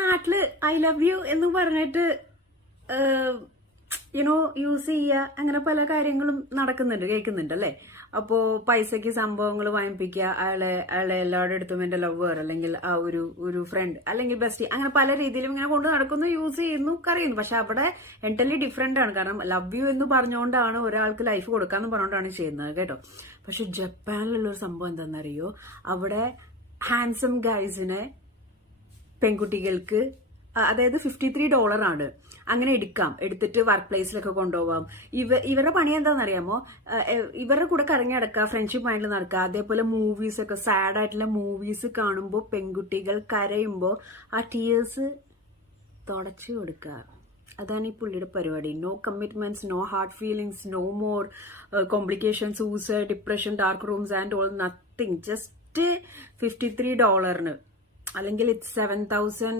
നാട്ടില് I love you എന്ന് പറഞ്ഞിട്ട് യൂസ് ചെയ്യുക, അങ്ങനെ പല കാര്യങ്ങളും നടക്കുന്നുണ്ട്, കേൾക്കുന്നുണ്ട് അല്ലേ. അപ്പോ പൈസക്ക് സംഭവങ്ങൾ വാങ്ങിപ്പിക്കുക, അയാളെ എല്ലാവരുടെ അടുത്തും എന്റെ ലവർ അല്ലെങ്കിൽ ആ ഒരു ഫ്രണ്ട് അല്ലെങ്കിൽ ബെസ്റ്റി, അങ്ങനെ പല രീതിയിലും ഇങ്ങനെ കൊണ്ട് നടക്കുന്നു, യൂസ് ചെയ്യുന്നു, കറിയുന്നു. പക്ഷെ അവിടെ എൻറ്റലി ഡിഫറെന്റ് ആണ്. കാരണം ലവ് യു എന്ന് പറഞ്ഞുകൊണ്ടാണ് ഒരാൾക്ക് ലൈഫ് കൊടുക്കാന്ന് പറഞ്ഞുകൊണ്ടാണ് ചെയ്യുന്നത് കേട്ടോ. പക്ഷെ ജപ്പാനിലുള്ള ഒരു സംഭവം എന്താണെന്നറിയോ, അവിടെ ഹാൻസം ഗൈസിനെ പെൺകുട്ടികൾക്ക്, അതായത് $53 ആണ്, അങ്ങനെ എടുത്തിട്ട് വർക്ക് പ്ലേസിലൊക്കെ കൊണ്ടുപോകാം. ഇവരുടെ പണി എന്താണെന്നറിയാമോ, ഇവരുടെ കൂടെ കറങ്ങി നടക്കുക, ഫ്രണ്ട്ഷിപ്പ് മൈൻഡിൽ നടക്കുക. അതേപോലെ മൂവീസ് ഒക്കെ, സാഡ് ആയിട്ടുള്ള മൂവീസ് കാണുമ്പോൾ പെൺകുട്ടികൾ കരയുമ്പോൾ ആ ടീയേഴ്സ് തുടച്ചു കൊടുക്കുക. അതാണ് ഈ പുള്ളിയുടെ പരിപാടി. No commitments, no hard feelings, no more complication, suicide, depression, dark rooms and all, nothing. Just $53 അല്ലെങ്കിൽ it's 7,000